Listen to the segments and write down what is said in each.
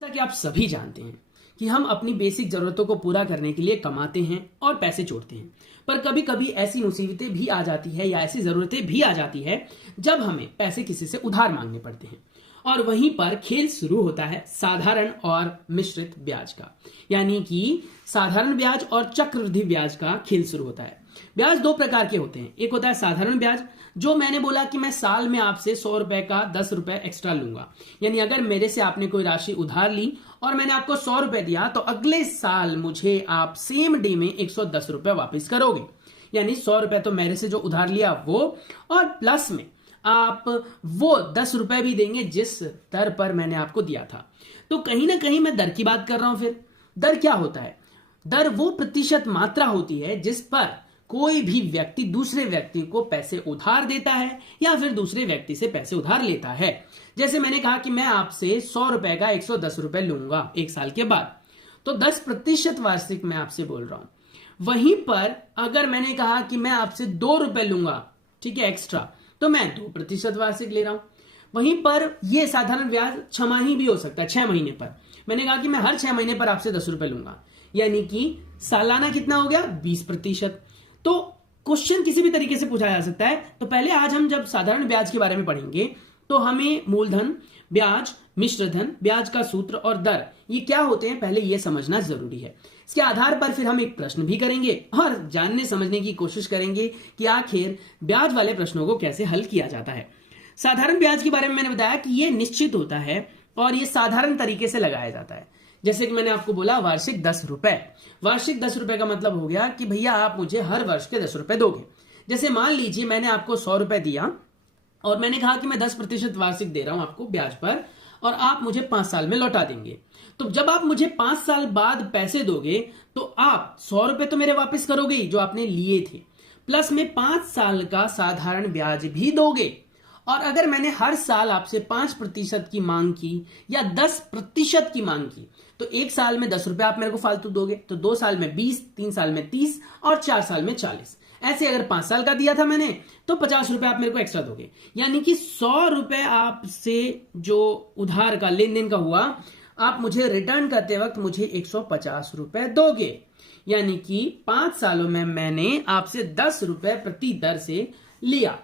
जैसा कि आप सभी जानते हैं कि हम अपनी बेसिक जरूरतों को पूरा करने के लिए कमाते हैं और पैसे जोड़ते हैं, पर कभी कभी ऐसी मुसीबतें भी आ जाती है या ऐसी जरूरतें भी आ जाती है जब हमें पैसे किसी से उधार मांगने पड़ते हैं। और वहीं पर खेल शुरू होता है साधारण और मिश्रित ब्याज का, यानी कि साधारण ब्याज और चक्रवृद्धि ब्याज का खेल शुरू होता है। ब्याज दो प्रकार के होते हैं, एक होता है साधारण ब्याज, जो मैंने बोला कि मैं साल में आपसे 100 रुपए का 10 रुपए एक्स्ट्रा लूंगा, यानी अगर मेरे से आपने कोई राशि उधार ली और मैंने आपको 100 रुपए दिया तो अगले साल मुझे आप सेम डे में 110 रुपए वापस करोगे, यानी 100 रुपए तो मेरे से जो उधार लिया वो, और प्लस में आप वो 10 रुपए भी देंगे जिस दर पर मैंने आपको दिया था। तो कहीं ना कहीं मैं दर की बात कर रहा हूं। फिर दर क्या होता है? दर वो प्रतिशत मात्रा होती है जिस पर कोई भी व्यक्ति दूसरे व्यक्ति को पैसे उधार देता है या फिर दूसरे व्यक्ति से पैसे उधार लेता है। जैसे मैंने कहा कि मैं आपसे 100 रुपए का 110 रुपए लूंगा एक साल के बाद, तो 10% वार्षिक मैं आपसे बोल रहा हूं। वहीं पर अगर मैंने कहा कि मैं आपसे 2 रुपए लूंगा, ठीक है, एक्स्ट्रा, तो मैं 2% वार्षिक ले रहा हूं। वहीं पर यह साधारण ब्याज छमाही भी हो सकता है, 6 महीने पर। मैंने कहा कि मैं हर 6 महीने पर आपसे 10 रुपए लूंगा, यानी कि सालाना कितना हो गया? 20%। तो क्वेश्चन किसी भी तरीके से पूछा जा सकता है। तो पहले आज हम जब साधारण ब्याज के बारे में पढ़ेंगे तो हमें मूलधन, ब्याज, मिश्रधन, ब्याज का सूत्र और दर ये क्या होते हैं पहले ये समझना जरूरी है। इसके आधार पर फिर हम एक प्रश्न भी करेंगे और जानने समझने की कोशिश करेंगे कि आखिर ब्याज वाले प्रश्नों को कैसे हल किया जाता है। साधारण ब्याज के बारे में मैंने बताया कि यह निश्चित होता है और यह साधारण तरीके से लगाया जाता है। जैसे कि मैंने आपको बोला वार्षिक 10 रुपए। वार्षिक 10 रुपए का मतलब हो गया कि भैया आप मुझे हर वर्ष के 10 रुपए दोगे। जैसे मान लीजिए मैंने आपको 100 रुपए दिया और मैंने कहा कि मैं 10% वार्षिक दे रहा हूं आपको ब्याज पर, और आप मुझे 5 साल में लौटा देंगे। तो जब आप मुझे 5 साल बाद पैसे दोगे तो आप 100 रुपए तो मेरे वापस करोगे ही जो आपने लिए थे, प्लस में 5 साल का साधारण ब्याज भी दोगे। और अगर मैंने हर साल आपसे 5% की मांग की या 10% की मांग की तो एक साल में 10 रुपए आप मेरे को फालतू दोगे, तो 2 साल में 20, 3 साल में 30 और 4 साल में 40। ऐसे अगर 5 साल का दिया था मैंने तो 50 रुपए आप मेरे को एक्स्ट्रा दोगे, यानी कि 100 रुपए आपसे जो उधार का लेन देन का हुआ आप मुझे रिटर्न करते वक्त मुझे 150 रुपए दोगे, यानी कि 5 सालों में मैंने आपसे 10 रुपए प्रति दर से लिया।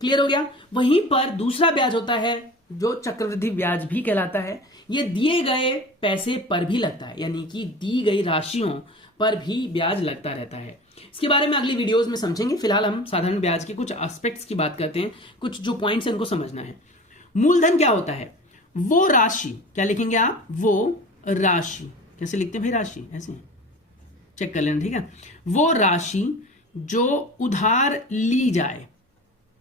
क्लियर हो गया? वहीं पर दूसरा ब्याज होता है जो चक्रवृद्धि ब्याज भी कहलाता है। यह दिए गए पैसे पर भी लगता है, यानी कि दी गई राशियों पर भी ब्याज लगता रहता है। इसके बारे में अगली वीडियोस में समझेंगे। फिलहाल हम साधारण ब्याज के कुछ एस्पेक्ट्स की बात करते हैं, कुछ जो पॉइंट्स इनको समझना है। मूलधन क्या होता है? वो राशि, क्या लिखेंगे आप? वो राशि। कैसे लिखते हैं भाई? राशि ऐसे चेक कर लेना, ठीक है। वो राशि जो उधार ली जाए,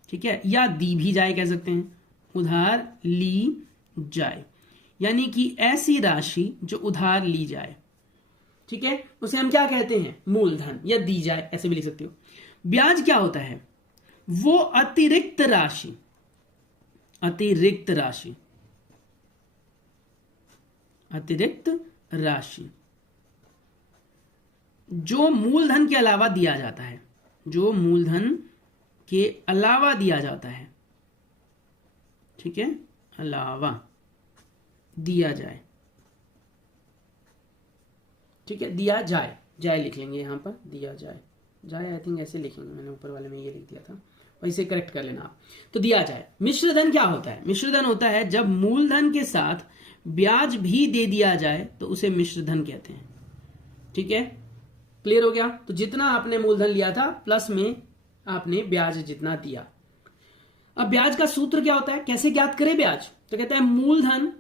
ठीक है, या दी भी जाए, कह सकते हैं, उधार ली जाए, यानी कि ऐसी राशि जो उधार ली जाए, ठीक है, उसे हम क्या कहते हैं? मूलधन, या दी जाए ऐसे भी लिख सकते हो। ब्याज क्या होता है? वो अतिरिक्त राशि, अतिरिक्त राशि, अतिरिक्त राशि जो मूलधन के अलावा दिया जाता है, जो मूलधन के अलावा दिया जाता है, ठीक है, अलावा दिया जाए, ठीक है, दिया जाए, जाए लिख लेंगे यहां पर, दिया जाए, जाए आई थिंक ऐसे लिखेंगे, मैंने ऊपर वाले में ये लिख दिया था, वैसे करेक्ट कर लेना आप। तो दिया जाए। मिश्रधन क्या होता है? मिश्रधन होता है जब मूलधन के साथ ब्याज भी दे दिया जाए तो उसे मिश्रधन कहते हैं, ठीक है। क्लियर हो गया? तो जितना आपने मूलधन लिया था प्लस में आपने ब्याज जितना दिया। अब ब्याज का सूत्र क्या होता है? कैसे ज्ञात करें ब्याज? तो कहते हैं मूलधन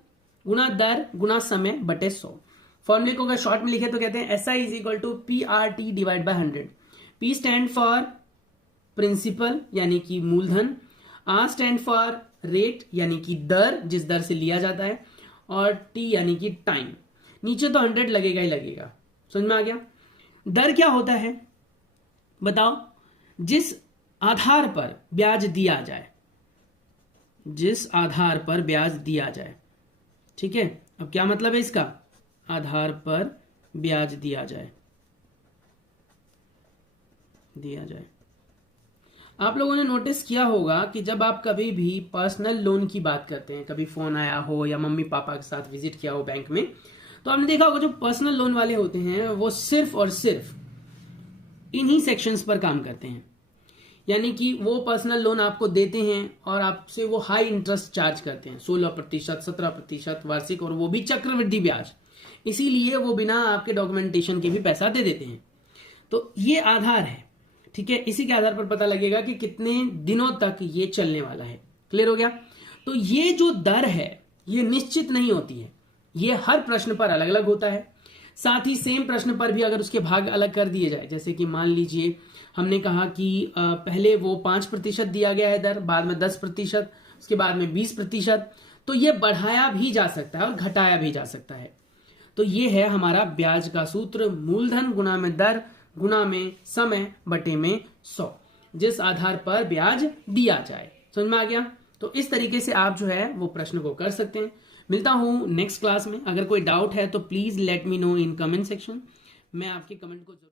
गुना दर गुना समय बटे 100। फॉर्मूले को अगर शॉर्ट में लिखे तो कहते हैं SI is equal to PRT divide by 100। P stand for principal यानी कि मूलधन, R स्टैंड फॉर रेट यानी कि दर जिस दर से लिया जाता है, और T यानी कि टाइम। नीचे तो 100 लगेगा ही लगेगा। समझ में आ गया? दर क्या होता है बताओ? जिस आधार पर ब्याज दिया जाए, जिस आधार पर ब्याज दिया जाए, ठीक है। अब क्या मतलब है इसका? आधार पर ब्याज दिया जाए, दिया जाए। आप लोगों ने नोटिस किया होगा कि जब आप कभी भी पर्सनल लोन की बात करते हैं, कभी फोन आया हो या मम्मी पापा के साथ विजिट किया हो बैंक में, तो आपने देखा होगा जो पर्सनल लोन वाले होते हैं वो सिर्फ और सिर्फ इन्हीं सेक्शंस पर काम करते हैं। यानी कि वो पर्सनल लोन आपको देते हैं और आपसे वो हाई इंटरेस्ट चार्ज करते हैं, 16%, 17% वार्षिक, और वो भी चक्रवृद्धि ब्याज। इसीलिए वो बिना आपके डॉक्यूमेंटेशन के भी पैसा दे देते हैं। तो ये आधार है, ठीक है। इसी के आधार पर पता लगेगा कि कितने दिनों तक ये चलने वाला है। क्लियर हो गया? तो ये जो दर है ये निश्चित नहीं होती है, ये हर प्रश्न पर अलग अलग होता है। साथ ही सेम प्रश्न पर भी अगर उसके भाग अलग कर दिए जाए, जैसे कि मान लीजिए हमने कहा कि पहले वो 5% दिया गया है दर, बाद में 10%, उसके बाद में 20%, तो ये बढ़ाया भी जा सकता है और घटाया भी जा सकता है। तो ये है हमारा ब्याज का सूत्र, मूलधन गुणा में दर गुणा में समय बटे में 100, जिस आधार पर ब्याज दिया जाए। समझ में आ गया? तो इस तरीके से आप जो है वो प्रश्न को कर सकते हैं। मिलता हूं नेक्स्ट क्लास में। अगर कोई डाउट है तो please let me know in comment section. मैं आपके कमेंट को